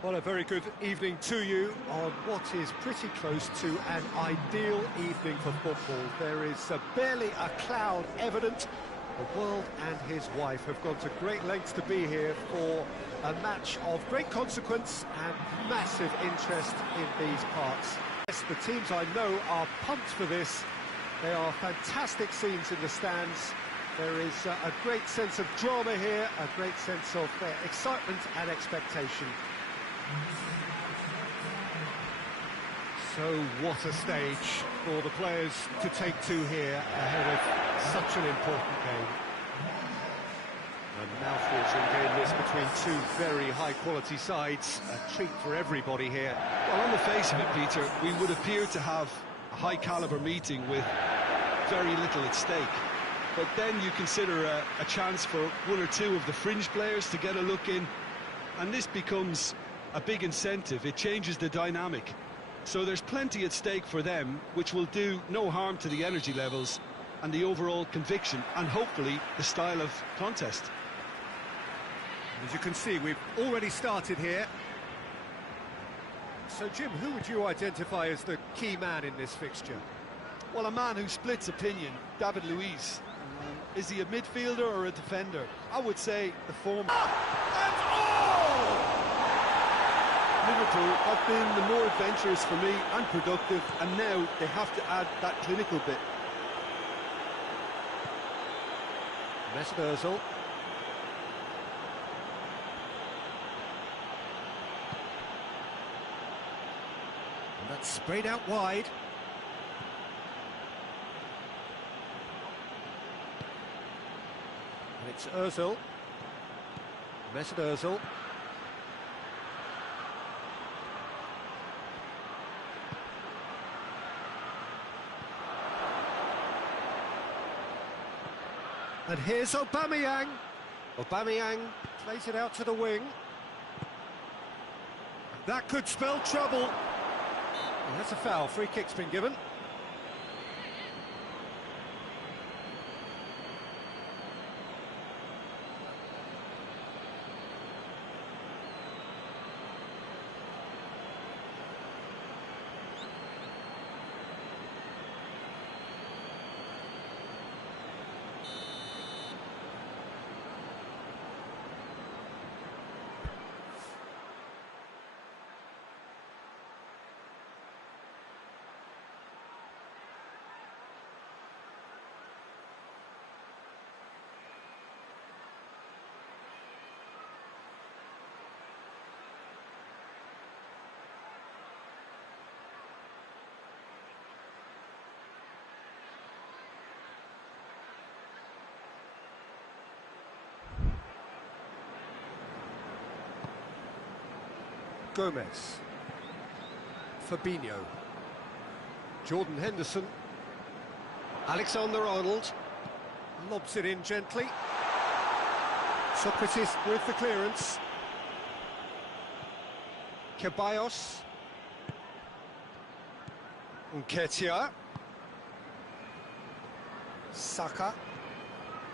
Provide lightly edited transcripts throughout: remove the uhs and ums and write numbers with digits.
Well, a very good evening to you on what is pretty close to an ideal evening for football. There is barely a cloud evident. The world and his wife have gone to great lengths to be here for a match of great consequence and massive interest in these parts. Yes, the teams I know are pumped for this. They are fantastic scenes in the stands. There is a great sense of drama here, a great sense of excitement and expectation. So what a stage for the players to take to here ahead of such an important game. A mouth-watering game this between two very high-quality sides. A treat for everybody here. Well, on the face of it, Peter, we would appear to have a high-caliber meeting with very little at stake. But then you consider a chance for one or two of the fringe players to get a look in, and this becomes a big incentive. It changes the dynamic. So there's plenty at stake for them, which will do no harm to the energy levels and the overall conviction, and hopefully the style of contest. As you can see, we've already started here. So, Jim, who would you identify as the key man in this fixture? Well, a man who splits opinion, David Luiz. Is he a midfielder or a defender? I would say the former. Liverpool have been the more adventurous for me and productive, and now they have to add that clinical bit. Mesut Ozil. And that's sprayed out wide. And it's Ozil. Mesut Ozil. And here's Aubameyang. Aubameyang plays it out to the wing. That could spell trouble. And that's a foul. Free kick's been given. Gomez, Fabinho, Jordan Henderson, Alexander-Arnold, lobs it in gently. Socrates with the clearance. Ceballos, Nketiah, Saka,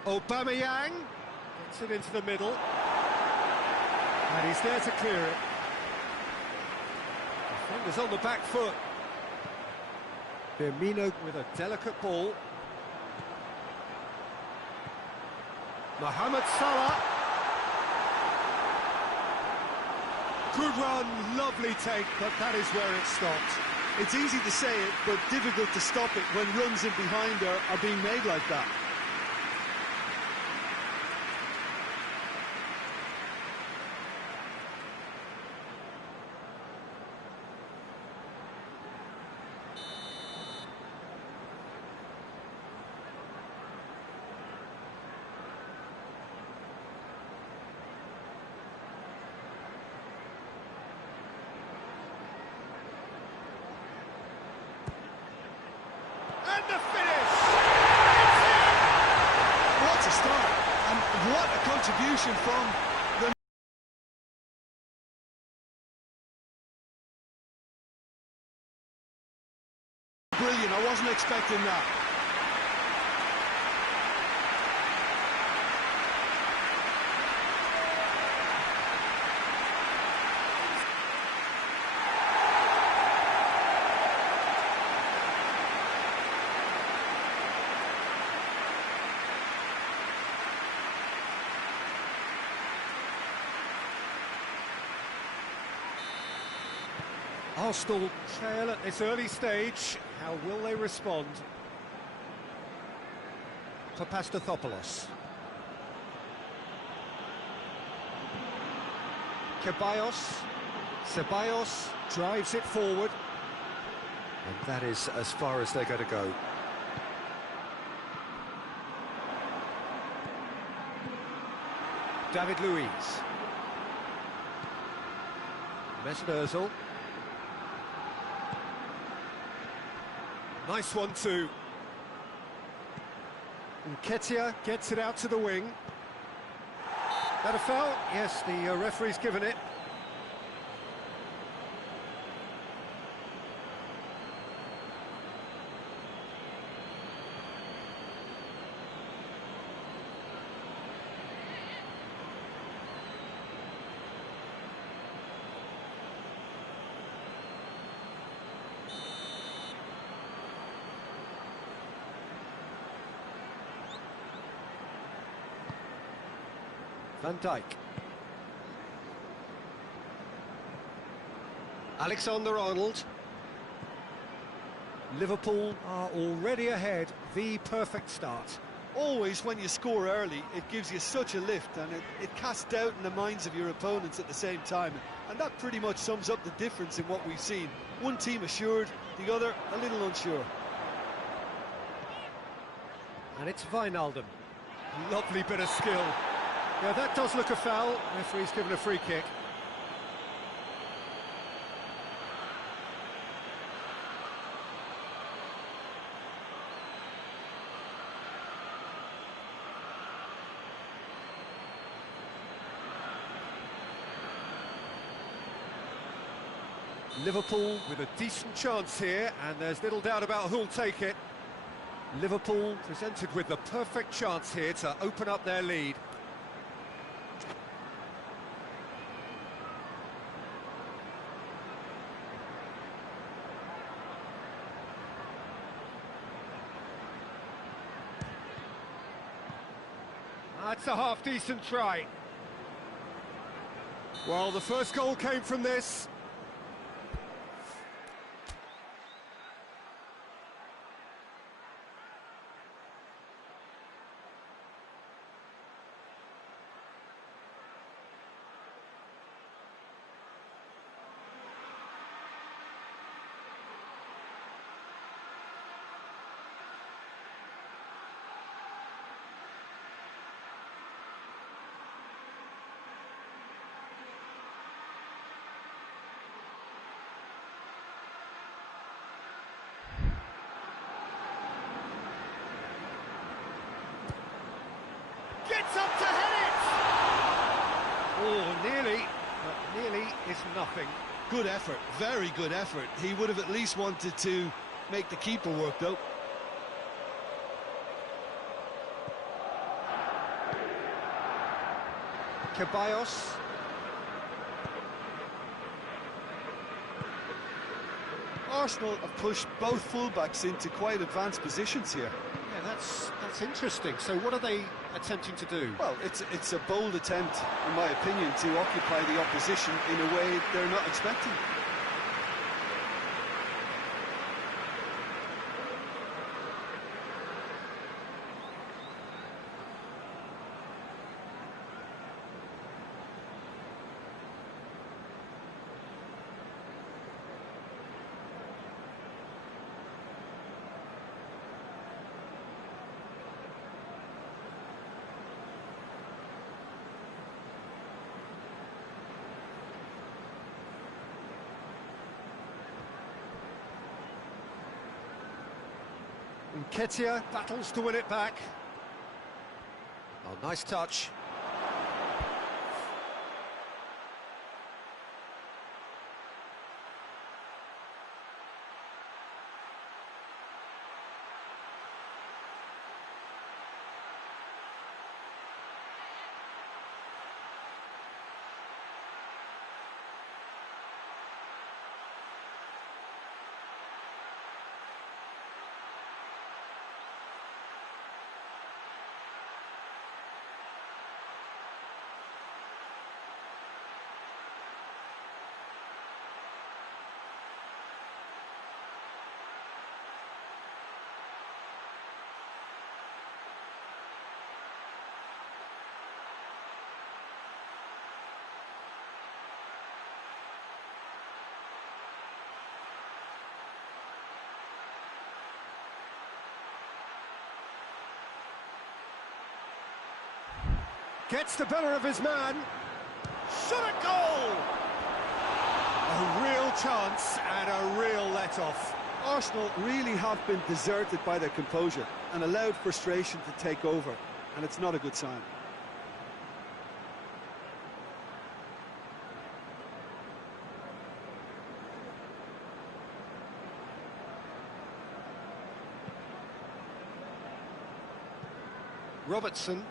Aubameyang gets it into the middle, and he's there to clear it. Defenders on the back foot. Firmino with a delicate ball. Mohamed Salah. Good run, lovely take, but that is where it stopped. It's easy to say it, but difficult to stop it when runs in behind are being made like that. And the finish! What a start, and what a contribution from the... Brilliant, I wasn't expecting that. Arsenal trail at this early stage. How will they respond? Papastathopoulos. Ceballos drives it forward. And that is as far as they're going to go. David Luiz. Mesut Ozil. Nice one too. Nketiah gets it out to the wing. That a foul? Yes, the referee's given it. Van Dijk. Alexander-Arnold. Liverpool are already ahead. The perfect start. Always when you score early, it gives you such a lift, and it casts doubt in the minds of your opponents at the same time. And that pretty much sums up the difference in what we've seen. One team assured, the other a little unsure. And it's Wijnaldum. Lovely bit of skill. Yeah, that does look a foul. Referee's given a free kick. Liverpool with a decent chance here, and there's little doubt about who'll take it. Liverpool presented with the perfect chance here to open up their lead. That's a half-decent try. Well, the first goal came from this. Gets up to head it! Oh, nearly, but nearly is nothing. Good effort, very good effort. He would have at least wanted to make the keeper work, though. Ceballos. Arsenal have pushed both fullbacks into quite advanced positions here. Yeah, that's interesting. So what are they attempting to do? Well, it's a bold attempt, in my opinion, to occupy the opposition in a way they're not expecting. Nketiah battles to win it back. Oh, nice touch. Gets the better of his man. Shot a goal! A real chance and a real let-off. Arsenal really have been deserted by their composure and allowed frustration to take over, and it's not a good sign. Robertson.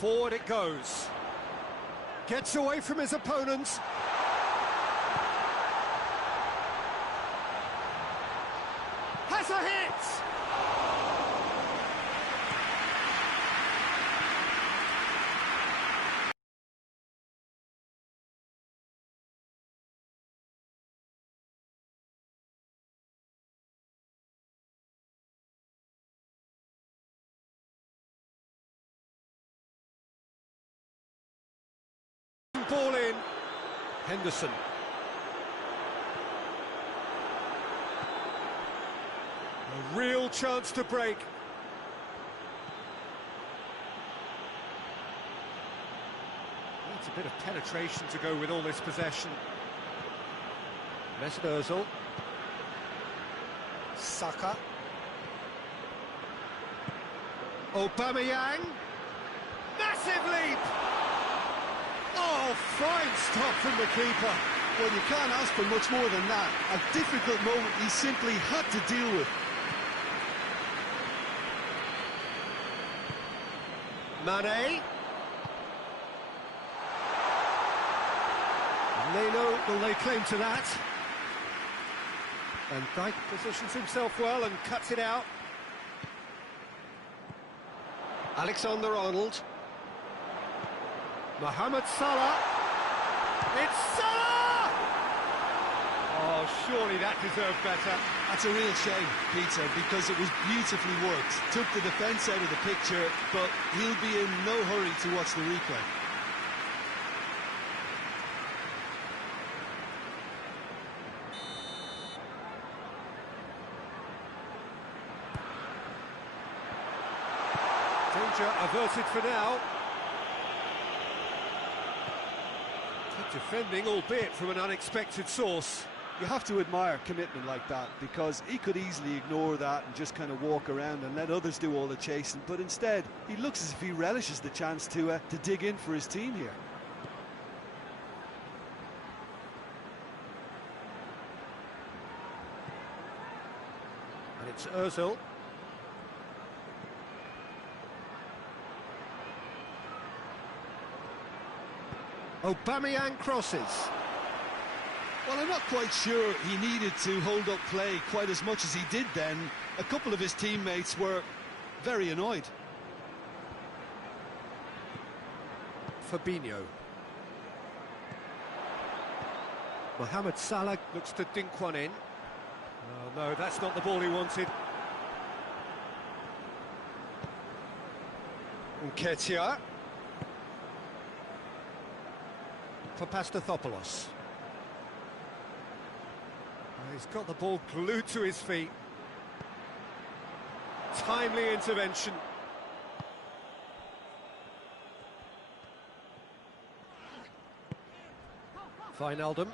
Forward it goes. Gets away from his opponents. Has a hit! Ball in. Henderson. A real chance to break. Needs a bit of penetration to go with all this possession. Mesut Ozil. Saka. Aubameyang. Massive leap! Oh, fine stop from the keeper. Well, you can't ask for much more than that. A difficult moment he simply had to deal with. Mane. Leno will lay claim to that. And Dijk positions himself well and cuts it out. Alexander-Arnold. Mohamed Salah. It's Salah! Oh, surely that deserved better. That's a real shame, Peter, because it was beautifully worked. Took the defence out of the picture, but he'll be in no hurry to watch the replay. Danger averted for now. Good defending, albeit from an unexpected source. You have to admire commitment like that, because he could easily ignore that and just kind of walk around and let others do all the chasing, but instead he looks as if he relishes the chance to dig in for his team here. And it's Ozil. Aubameyang crosses. Well, I'm not quite sure he needed to hold up play quite as much as he did then. A couple of his teammates were very annoyed. Fabinho. Mohamed Salah looks to dink one in. Oh no, that's not the ball he wanted. Nketiah. For Pastathopoulos. He's got the ball glued to his feet. Timely intervention. Wijnaldum.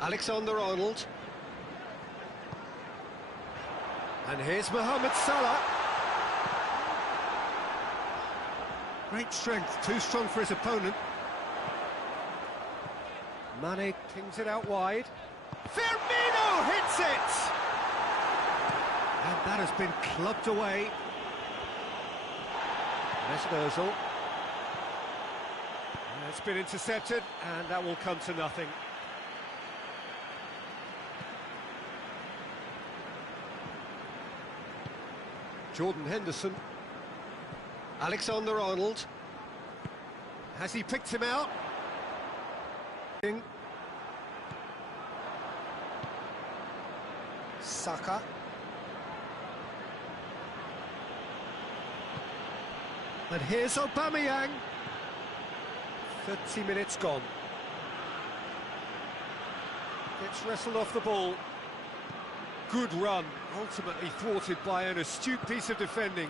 Alexander-Arnold. And here's Mohamed Salah. Great strength, too strong for his opponent. Mane pings it out wide. Firmino hits it! And that has been clubbed away. Mesut Ozil. It's been intercepted, and that will come to nothing. Jordan Henderson. Alexander-Arnold. Has he picked him out? Saka. And here's Aubameyang. 30 minutes gone. Gets wrestled off the ball. good run, ultimately thwarted by an astute piece of defending.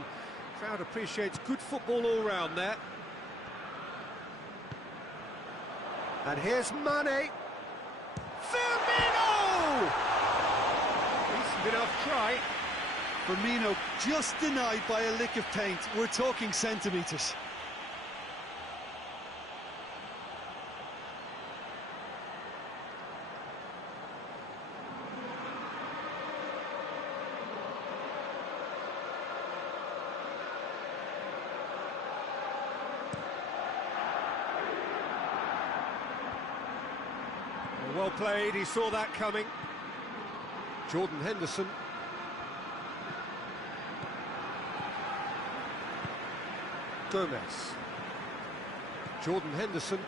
Crowd appreciates good football all round there. And here's Mane. Firmino! Decent enough try. Firmino just denied by a lick of paint. We're talking centimetres. Well played, he saw that coming. Jordan Henderson. Gomez. Jordan Henderson.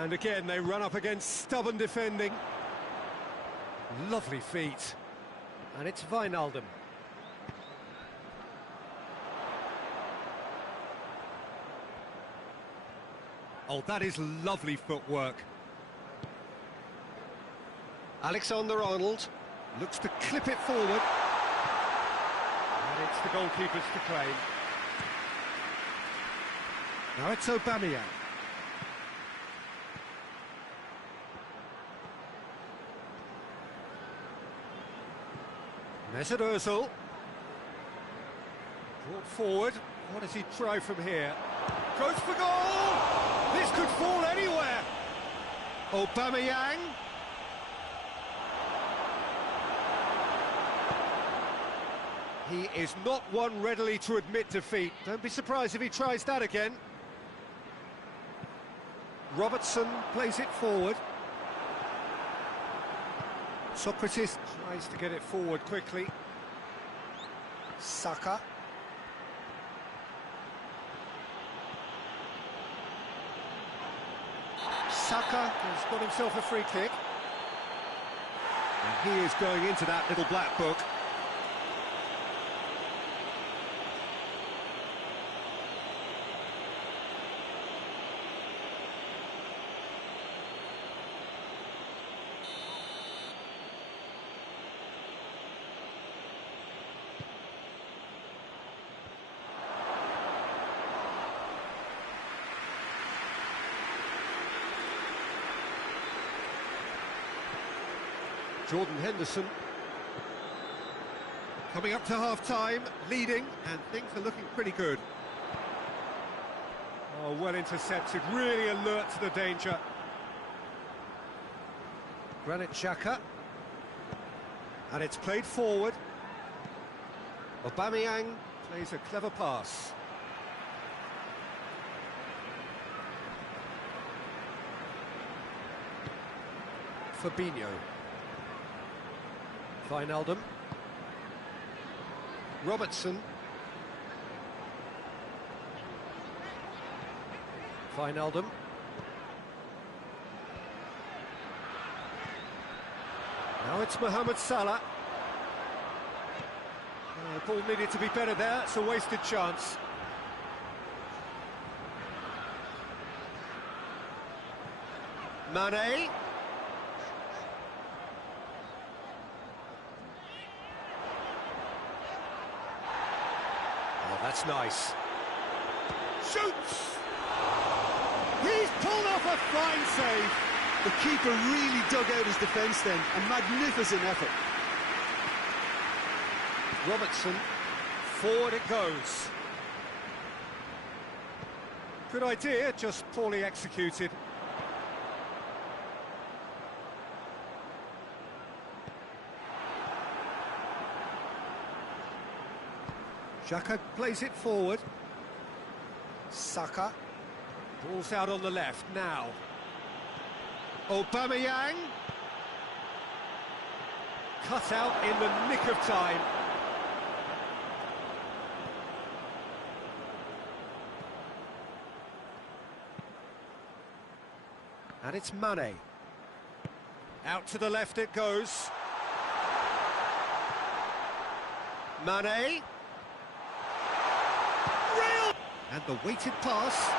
And again, they run up against stubborn defending. Lovely feet. And it's Wijnaldum. Oh, that is lovely footwork. Alexander-Arnold looks to clip it forward. And it's the goalkeeper's to claim. Now it's Aubameyang. Mesut Ozil. Brought forward. What does he try from here? Goes for goal! This could fall anywhere. Aubameyang. He is not one readily to admit defeat. Don't be surprised if he tries that again. Robertson plays it forward. Socrates tries to get it forward quickly. Saka. Saka has got himself a free kick. And he is going into that little black book. Jordan Henderson coming up to half-time, leading, and things are looking pretty good. Oh, well intercepted, really alert to the danger. Granit Xhaka, and it's played forward. Aubameyang plays a clever pass. Fabinho. Wijnaldum. Robertson. Wijnaldum. Now it's Mohamed Salah. The ball needed to be better there, it's a wasted chance. Mane. That's nice. Shoots! He's pulled off a fine save. The keeper really dug out his defence then. A magnificent effort. Robertson, forward it goes. Good idea, just poorly executed. Xhaka plays it forward. Saka. Ball's out on the left now. Aubameyang. Cut out in the nick of time. And it's Mane. Out to the left it goes. Mane. And the weighted pass.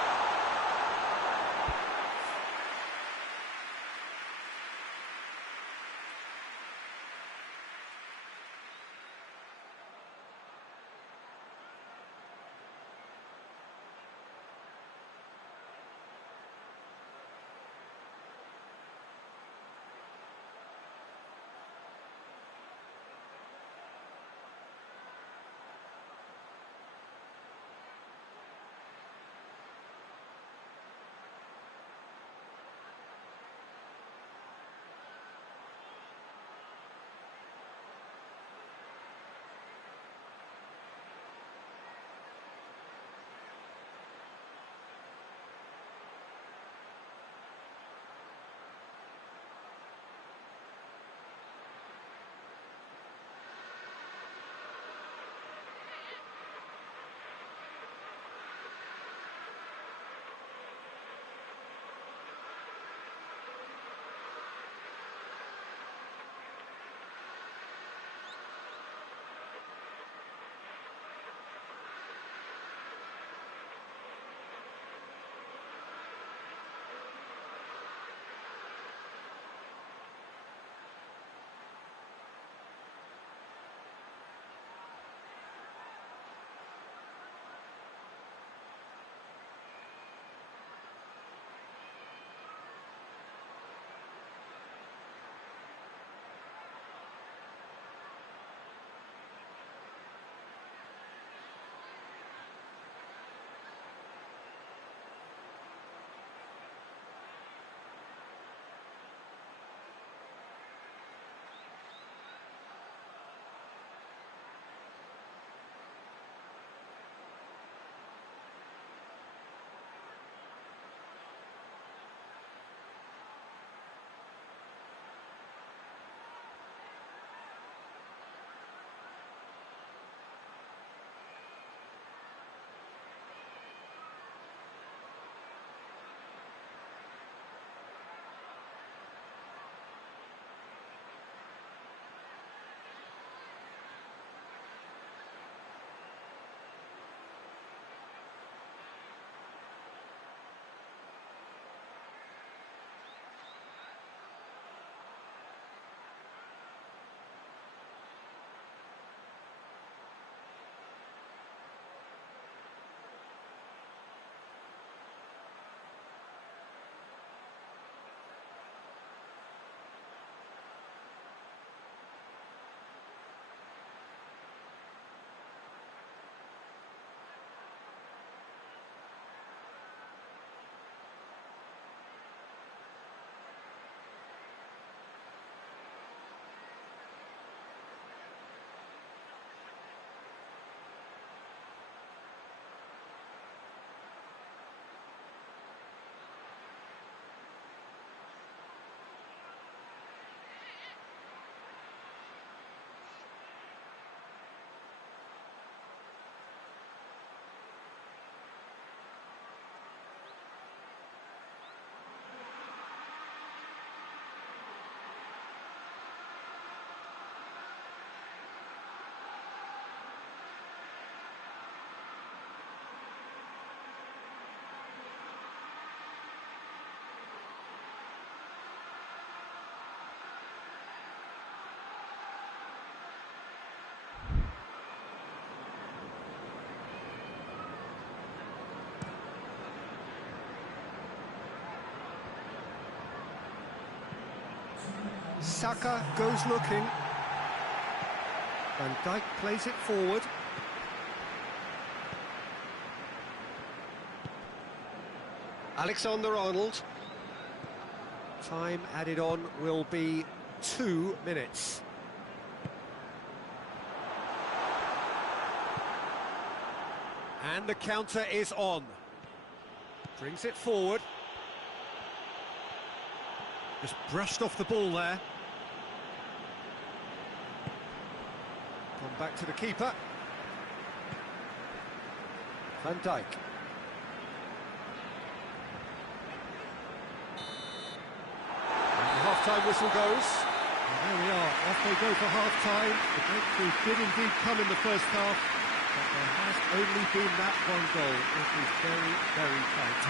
Saka goes looking. Van Dijk plays it forward. Alexander-Arnold. Time added on will be 2 minutes. And the counter is on. Brings it forward. Just brushed off the ball there. Gone back to the keeper. Van Dijk. Half-time whistle goes. And there we are, off they go for half-time. The breakthrough did indeed come in the first half, but there has only been that one goal. It is very, very tight.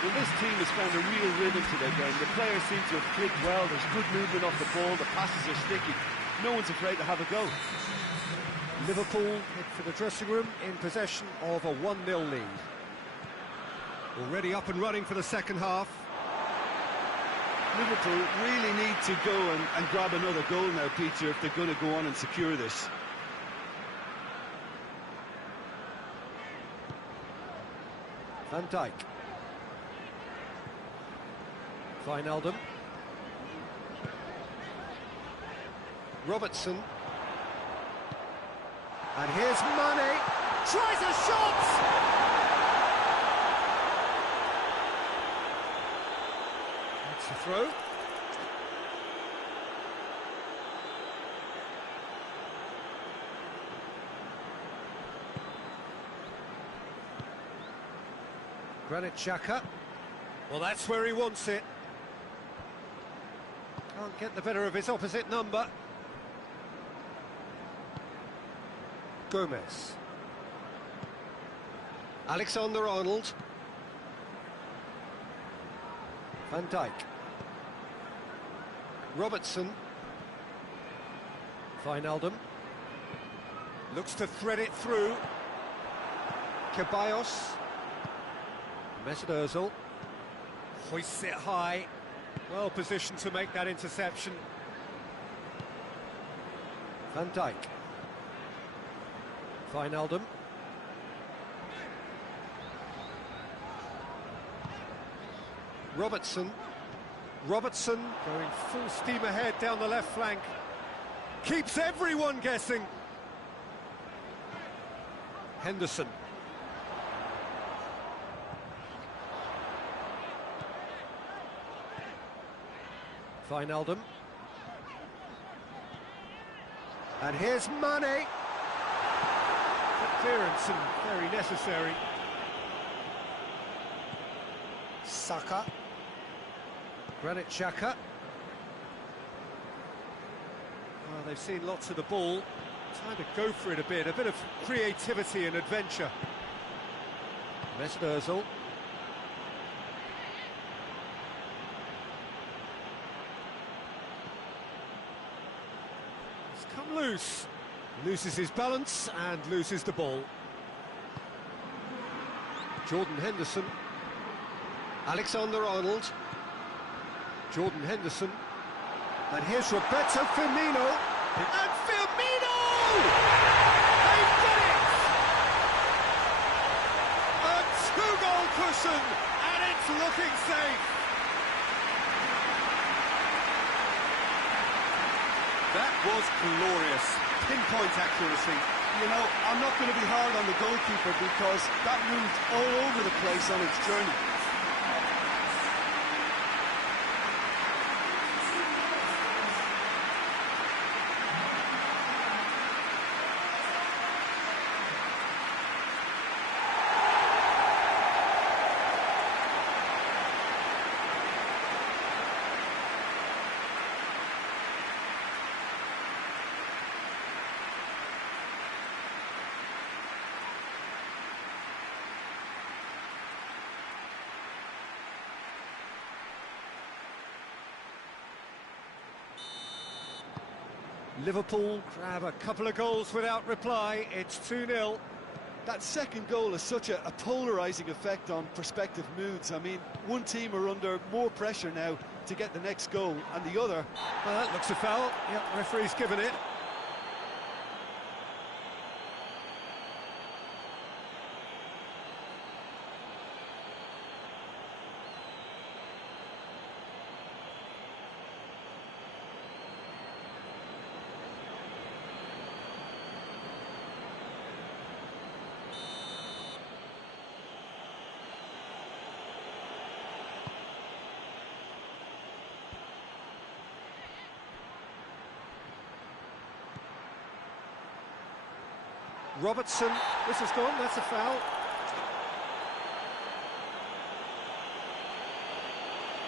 Well, this team has found a real rhythm to their game. The players seem to have clicked well. There's good movement off the ball. The passes are sticky. No one's afraid to have a go. Liverpool head for the dressing room in possession of a 1-0 lead. Already up and running for the second half. Liverpool really need to go and grab another goal now, Peter, if they're going to go on and secure this. Van Dijk. Wijnaldum. Robertson. And here's Mane. Tries a shot! That's a throw. Granit Xhaka. Well, that's where he wants it. Can't get the better of his opposite number. Gomez. Alexander-Arnold. Van Dijk. Robertson. Wijnaldum. Looks to thread it through. Ceballos. Mesut Ozil. Hoists it high. Well positioned to make that interception. Van Dijk. Wijnaldum. Robertson. Robertson going full steam ahead down the left flank. Keeps everyone guessing. Henderson. Wijnaldum. And here's Mane. Clearance and very necessary. Saka. Granit Xhaka. Well, they've seen lots of the ball. Time to go for it a bit of creativity and adventure. Mesut Ozil. It's come loose. Loses his balance and loses the ball. Jordan Henderson. Alexander-Arnold. Jordan Henderson. And here's Roberto Firmino. And Firmino! They've done it! A two-goal cushion, and it's looking safe. That was glorious. Pinpoint accuracy. You know, I'm not going to be hard on the goalkeeper because that moved all over the place on its journey. Liverpool grab a couple of goals without reply. It's 2-0. That second goal has such a polarising effect on prospective moods. I mean, one team are under more pressure now to get the next goal, and the other... Well, that looks a foul. Yep, referee's given it. Robertson, this has gone, that's a foul.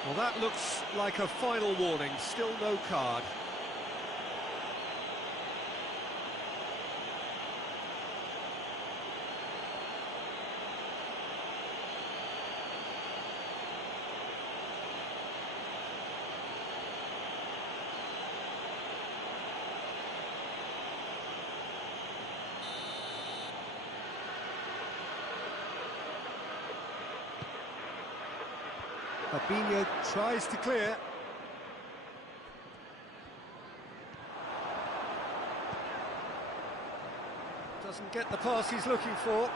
Well, that looks like a final warning, still no card. Fabinho tries to clear. Doesn't get the pass he's looking for.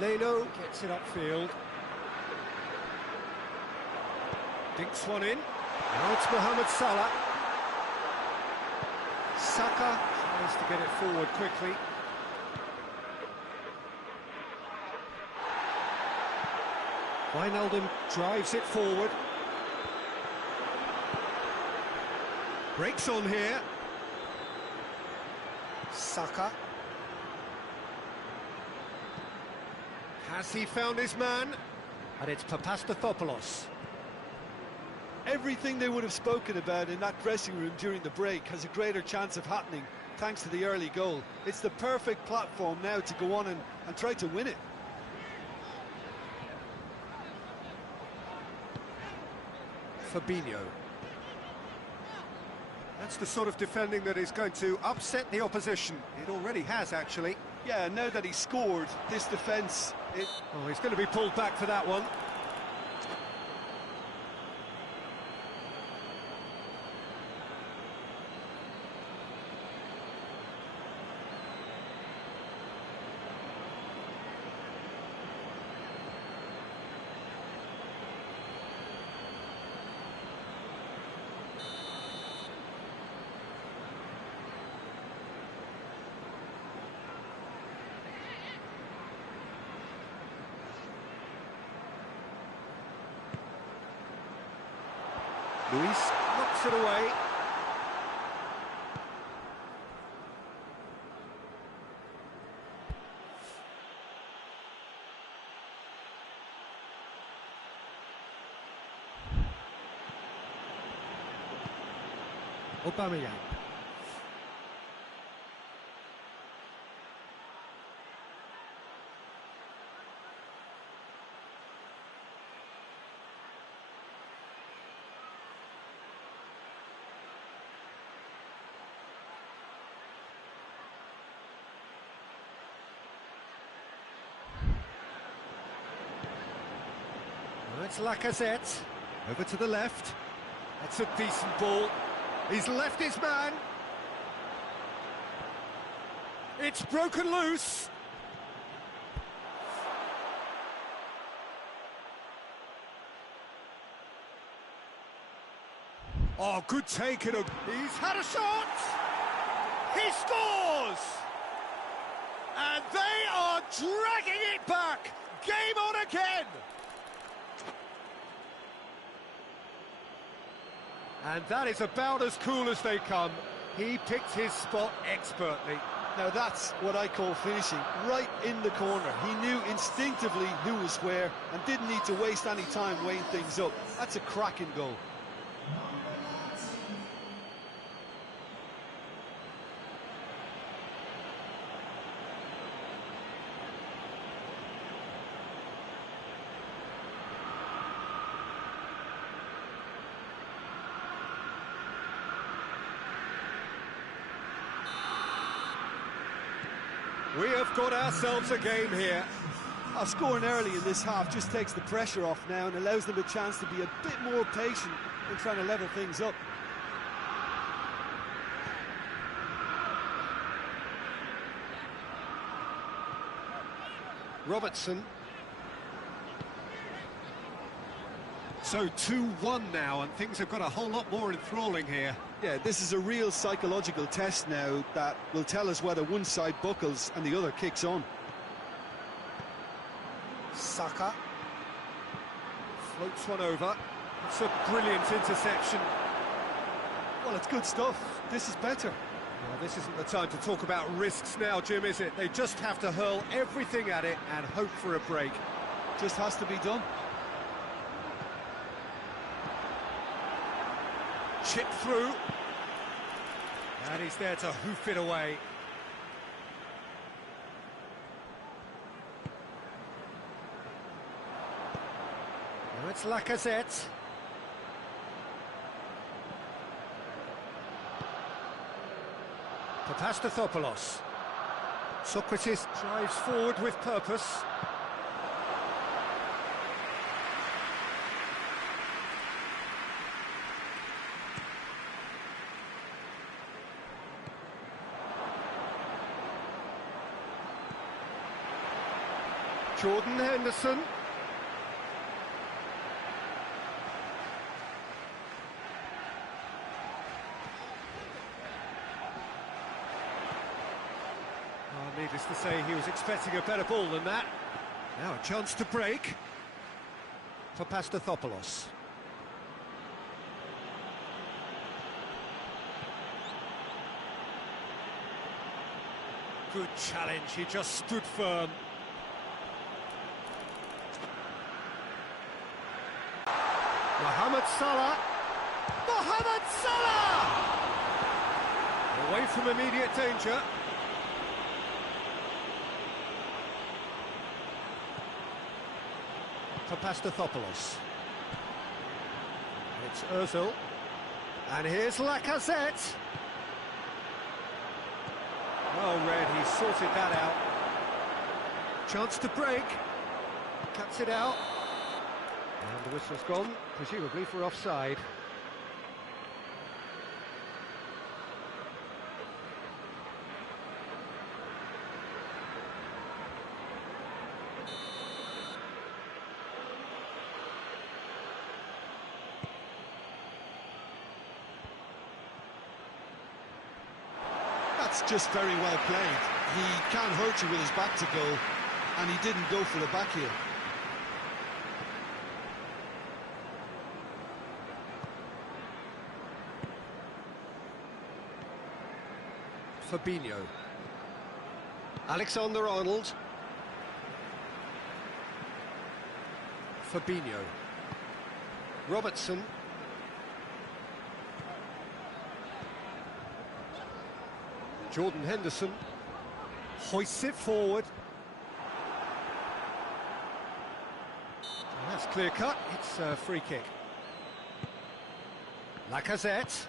Leno gets it upfield. Dinks one in. Now it's Mohamed Salah. Saka tries to get it forward quickly. Wijnaldum drives it forward. Breaks on here. Saka. Has he found his man? And it's Papastathopoulos. Everything they would have spoken about in that dressing room during the break has a greater chance of happening thanks to the early goal. It's the perfect platform now to go on and try to win it. Fabinho. That's the sort of defending that is going to upset the opposition. It already has, actually. Yeah, now that he scored, this defence... Oh, he's going to be pulled back for that one. Luis knocks it away. Aubameyang. It's Lacazette, over to the left. That's a decent ball. He's left his man. It's broken loose. Oh, good take. He's had a shot. He scores. And they are dragging it back. Game on again. And that is about as cool as they come. He picked his spot expertly. Now that's what I call finishing, right in the corner. He knew instinctively who was where and didn't need to waste any time weighing things up. That's a cracking goal. We have got ourselves a game here. Scoring early in this half just takes the pressure off now and allows them a chance to be a bit more patient in trying to level things up. Robertson. So 2-1 now, and things have got a whole lot more enthralling here. Yeah, this is a real psychological test now that will tell us whether one side buckles and the other kicks on. Saka floats one over. It's a brilliant interception. Well, it's good stuff. This is better. Well, this isn't the time to talk about risks now, Jim, is it? They just have to hurl everything at it and hope for a break. Just has to be done. Chip through. And he's there to hoof it away. Now it's Lacazette. Papastathopoulos. Socrates drives forward with purpose. Jordan Henderson. Needless to say, he was expecting a better ball than that. Now a chance to break for Papastathopoulos. Good challenge, he just stood firm. Mohamed Salah! Mohamed Salah! Away from immediate danger. Papastathopoulos. It's Ozil. And here's Lacazette. Well read, he sorted that out. Chance to break. Cuts it out. And the whistle's gone, presumably for offside. That's just very well played. He can't hurt you with his back to goal, and he didn't go for the back heel. Fabinho. Alexander-Arnold. Fabinho. Robertson. Jordan Henderson hoists it forward. That's clear cut, it's a free kick. Lacazette.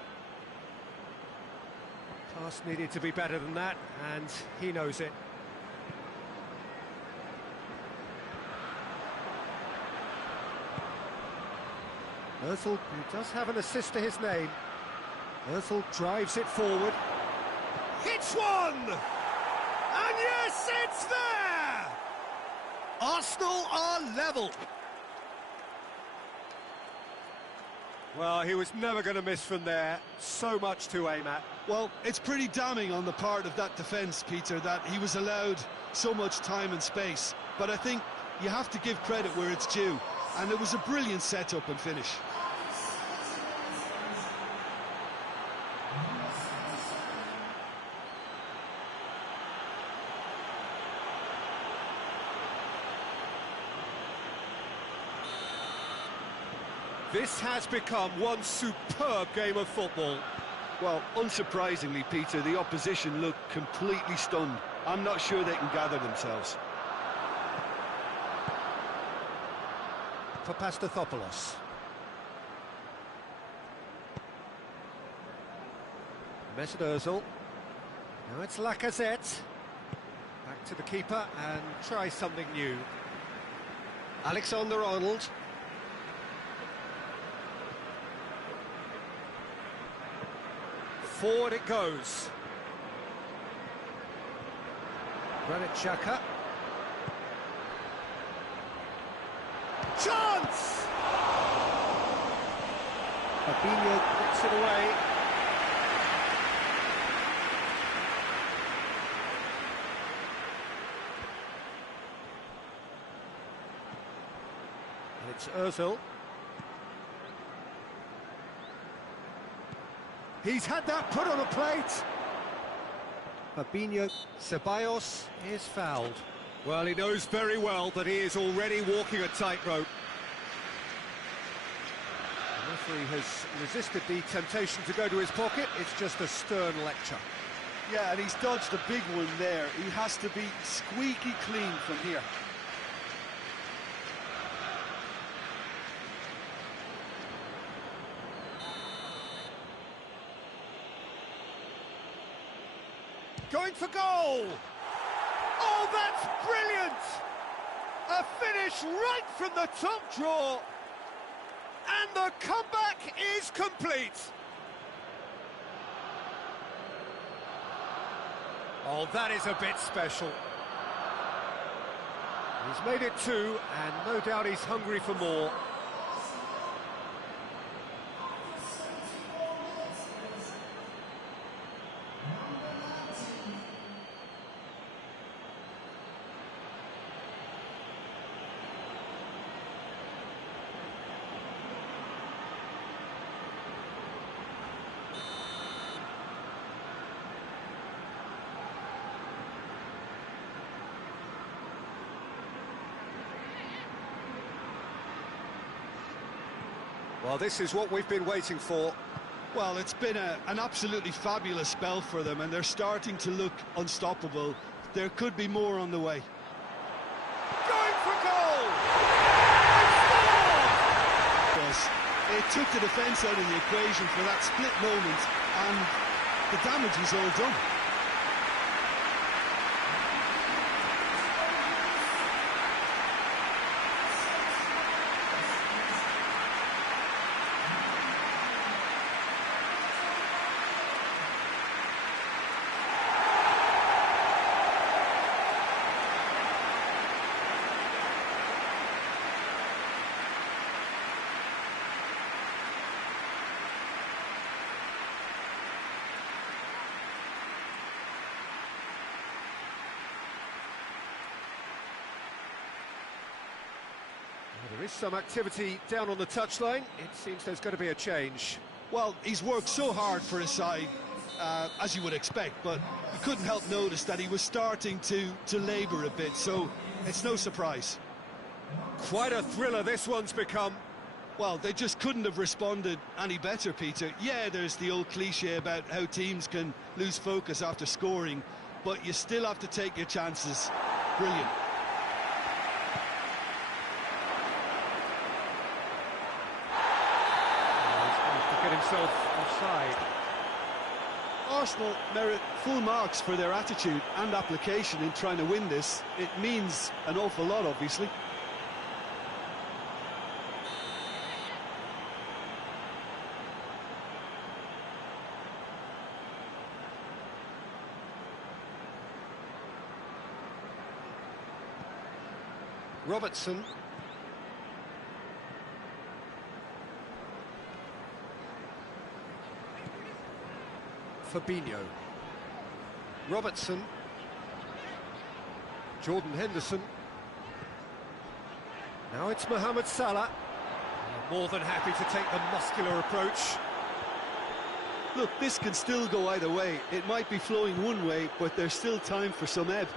Pass needed to be better than that, and he knows it. Ozil, who does have an assist to his name. Ozil drives it forward. Hits one! And yes, it's there! Arsenal are level. Well, he was never going to miss from there. So much to aim at. Well, it's pretty damning on the part of that defence, Peter, that he was allowed so much time and space. But I think you have to give credit where it's due. And it was a brilliant setup and finish. This has become one superb game of football. Well, unsurprisingly, Peter, the opposition looked completely stunned. I'm not sure they can gather themselves. Papastathopoulos. Mesut Ozil. Now it's Lacazette. Back to the keeper and try something new. Alexander-Arnold. Forward it goes. Granit Xhaka. Chance! Fabinho puts it away. And it's Ozil. He's had that put on a plate. Fabinho. Ceballos is fouled. Well, he knows very well that he is already walking a tightrope. The referee has resisted the temptation to go to his pocket. It's just a stern lecture. Yeah, and he's dodged a big one there. He has to be squeaky clean from here. Going for goal! Oh, that's brilliant! A finish right from the top draw, and the comeback is complete. Oh, that is a bit special. He's made it two, and no doubt he's hungry for more. Well, this is what we've been waiting for. Well, it's been an absolutely fabulous spell for them, and they're starting to look unstoppable. There could be more on the way. Going for goal! It took the defence out of the equation for that split moment, and the damage is all done. There is some activity down on the touchline. It seems there's going to be a change. Well, he's worked so hard for his side, as you would expect, but you couldn't help notice that he was starting to labour a bit, so it's no surprise. Quite a thriller this one's become. Well, they just couldn't have responded any better, Peter. Yeah, there's the old cliche about how teams can lose focus after scoring, but you still have to take your chances. Brilliant. Get himself offside. Arsenal merit full marks for their attitude and application in trying to win this. It means an awful lot, obviously. Robertson. Fabinho. Robertson. Jordan Henderson. Now it's Mohamed Salah. More than happy to take the muscular approach. Look, this can still go either way. It might be flowing one way, but there's still time for some ebb.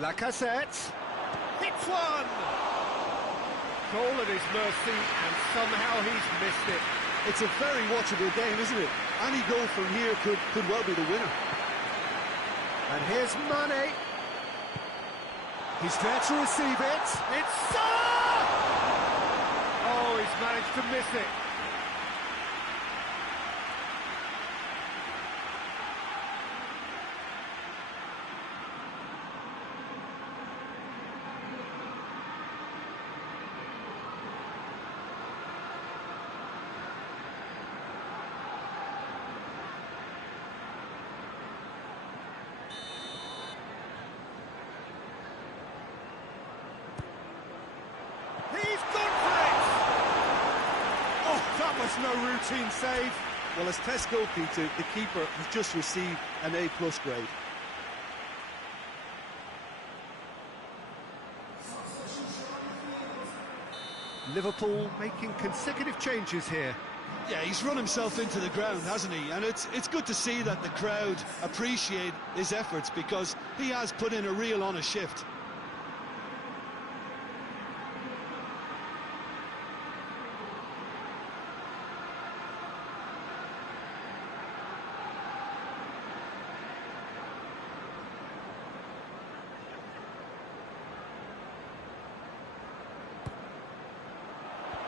Lacazette. Hits one! Goal at his mercy, and somehow he's missed it. It's a very watchable game, isn't it? Any goal from here could well be the winner. And here's Mane. He's there to receive it. It's Salah! Oh, he's managed to miss it. was no routine save. Well, as test goalkeeper, the keeper has just received an A+ grade. Liverpool making consecutive changes here. Yeah, he's run himself into the ground, hasn't he? And it's good to see that the crowd appreciate his efforts, because he has put in a real honest shift.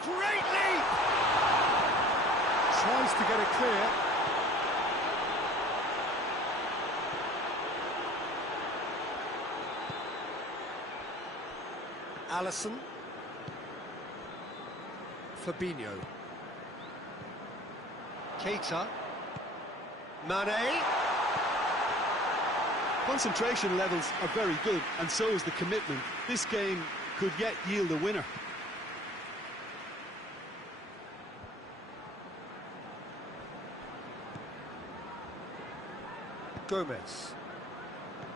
Great leap! Tries to get it clear. Alisson. Fabinho. Keita. Mane. Concentration levels are very good, and so is the commitment. This game could yet yield a winner. Gomez.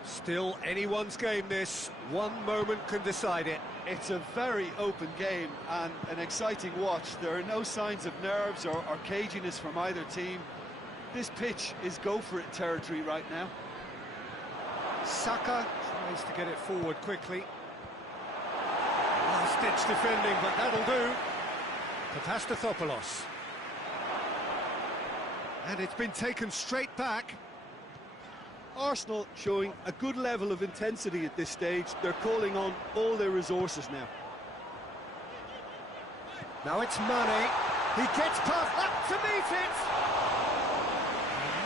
Still anyone's game, this. One moment can decide it. It's a very open game and an exciting watch. There are no signs of nerves or caginess from either team. This pitch is go-for-it territory right now. Saka tries to get it forward quickly. Last-ditch defending, but that'll do. Papastathopoulos. And it's been taken straight back. Arsenal showing a good level of intensity at this stage. They're calling on all their resources now. Now it's Mane. He gets past that to meet it.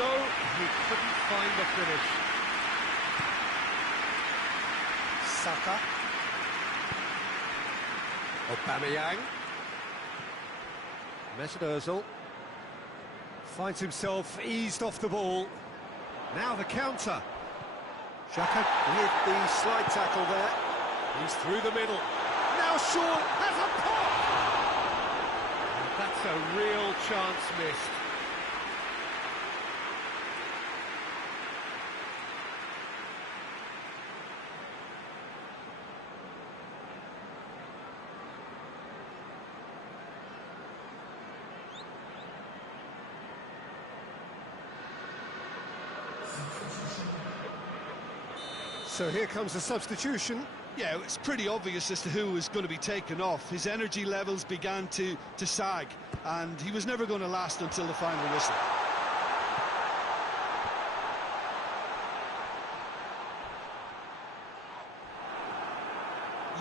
No, he couldn't find the finish. Saka. Aubameyang. Mesut Ozil finds himself eased off the ball. Now the counter. Xhaka with the slide tackle there. He's through the middle. Now Shaw has a pop! That's a real chance missed. So here comes the substitution. Yeah, it's pretty obvious as to who was going to be taken off. His energy levels began to sag, and he was never going to last until the final whistle.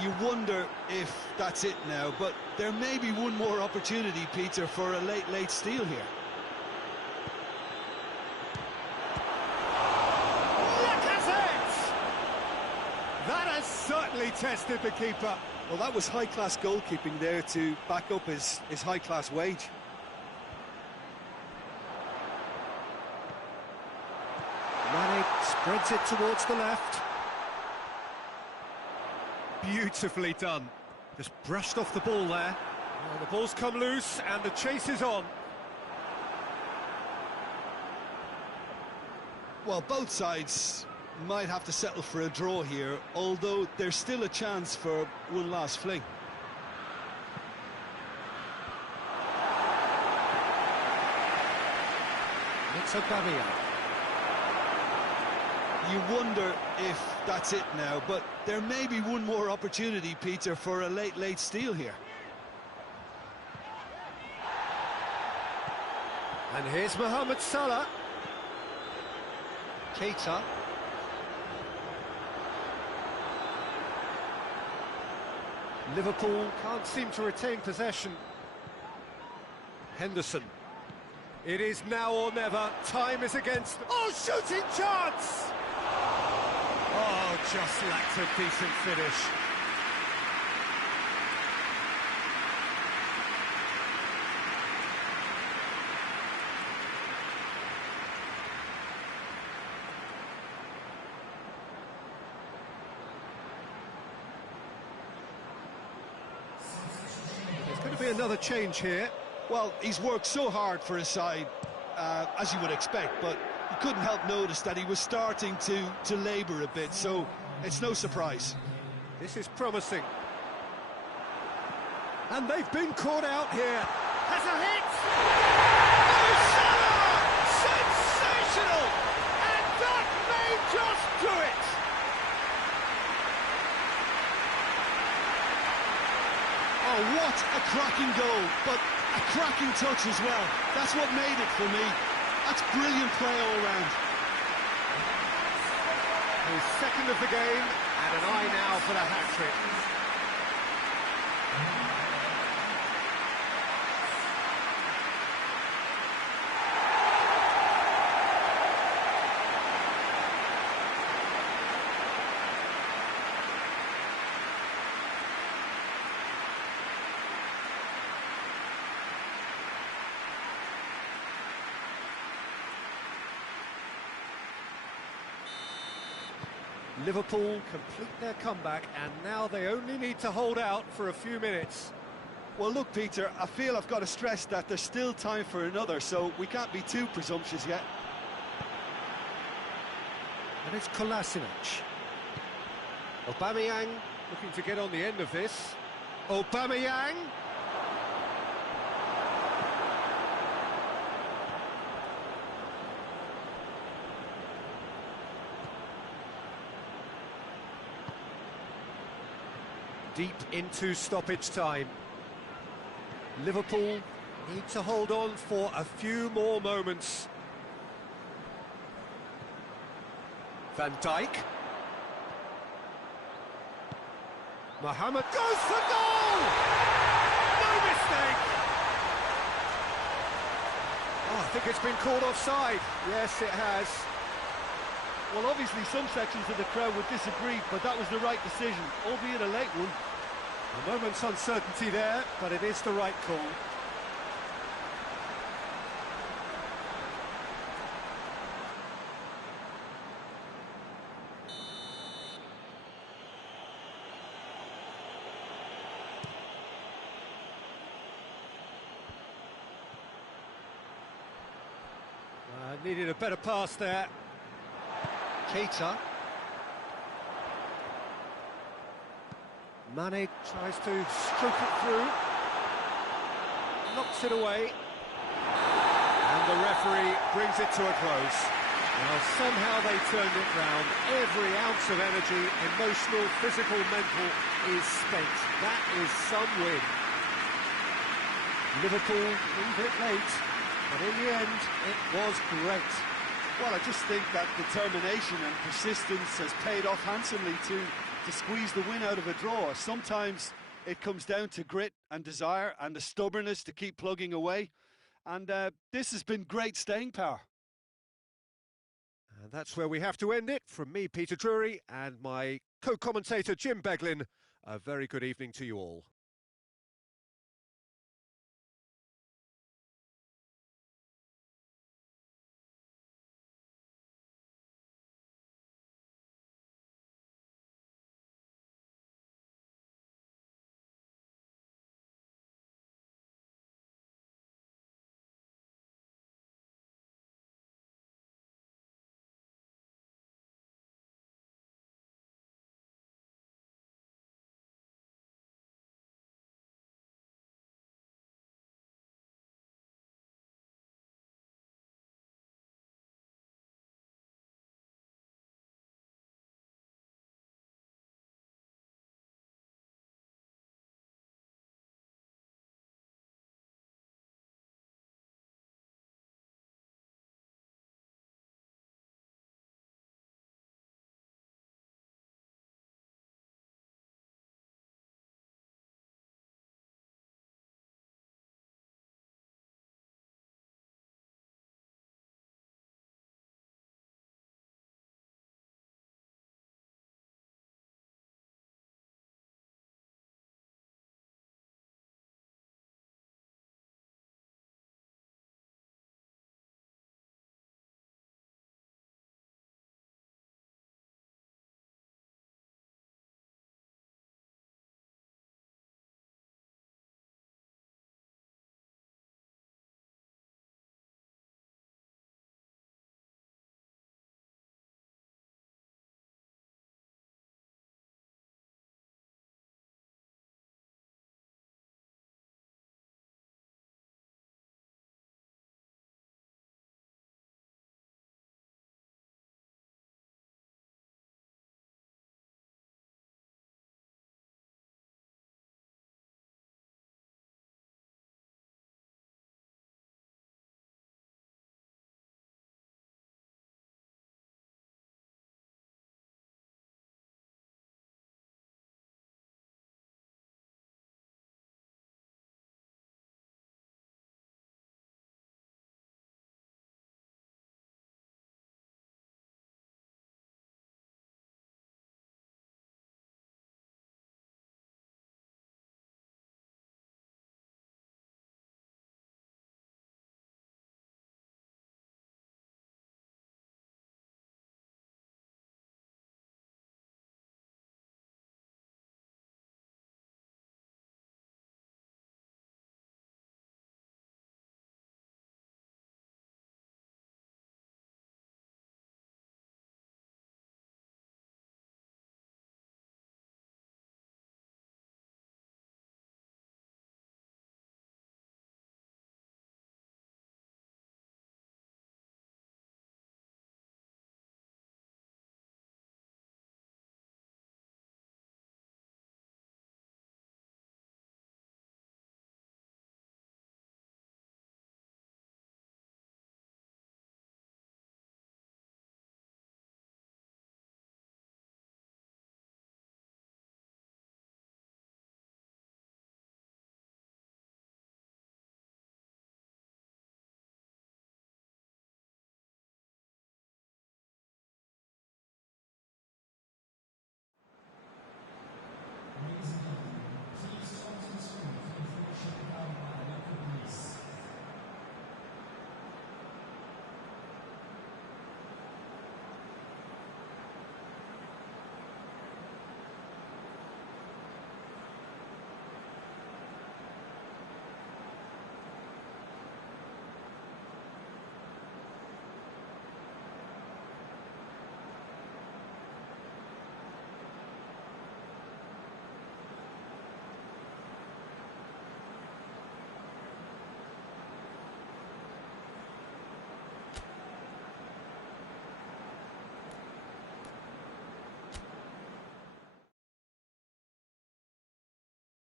You wonder if that's it now, but there may be one more opportunity, Peter, for a late steal here. That has certainly tested the keeper. Well, that was high-class goalkeeping there to back up his high-class wage. Mane spreads it towards the left. Beautifully done. Just brushed off the ball there. Well, the ball's come loose and the chase is on. Well, both sides might have to settle for a draw here, although there's still a chance for one last fling. It's Aubameyang. You wonder if that's it now, but there may be one more opportunity, Peter, for a late steal here. And here's Mohamed Salah. Keita. Liverpool can't seem to retain possession. Henderson. It is now or never. Time is against them. Oh, shooting chance! Oh, just lacked a decent finish. There's going to be another change here. Well, he's worked so hard for his side, as you would expect, but you couldn't help notice that he was starting to labour a bit, so it's no surprise. This is promising. And they've been caught out here. Has a hit! Oh, Salah! Sensational! And that may just do it! Oh, what a cracking goal, but a cracking touch as well. That's what made it for me. That's brilliant play all round. His second of the game, and an eye now for the hat-trick. Liverpool complete their comeback, and now they only need to hold out for a few minutes. Well, look, Peter, I feel I've got to stress that there's still time for another, so we can't be too presumptuous yet. And it's Kolasinac. Aubameyang looking to get on the end of this. Aubameyang! Deep into stoppage time. Liverpool need to hold on for a few more moments. Van Dijk. Mohamed goes for goal! No mistake! Oh, I think it's been called offside. Yes, it has. Well, obviously some sections of the crowd would disagree, but that was the right decision, albeit a late one. A moment's uncertainty there, but it is the right call. Needed a better pass there. Keita. Mane tries to stroke it through. Knocks it away. And the referee brings it to a close. Now somehow they turned it round. Every ounce of energy, emotional, physical, mental, is spent. That is some win. Liverpool leave it late, but in the end, it was great. Well, I just think that determination and persistence has paid off handsomely to squeeze the win out of a draw. Sometimes it comes down to grit and desire and the stubbornness to keep plugging away. And this has been great staying power. And that's where we have to end it. From me, Peter Drury, and my co-commentator, Jim Beglin, a very good evening to you all.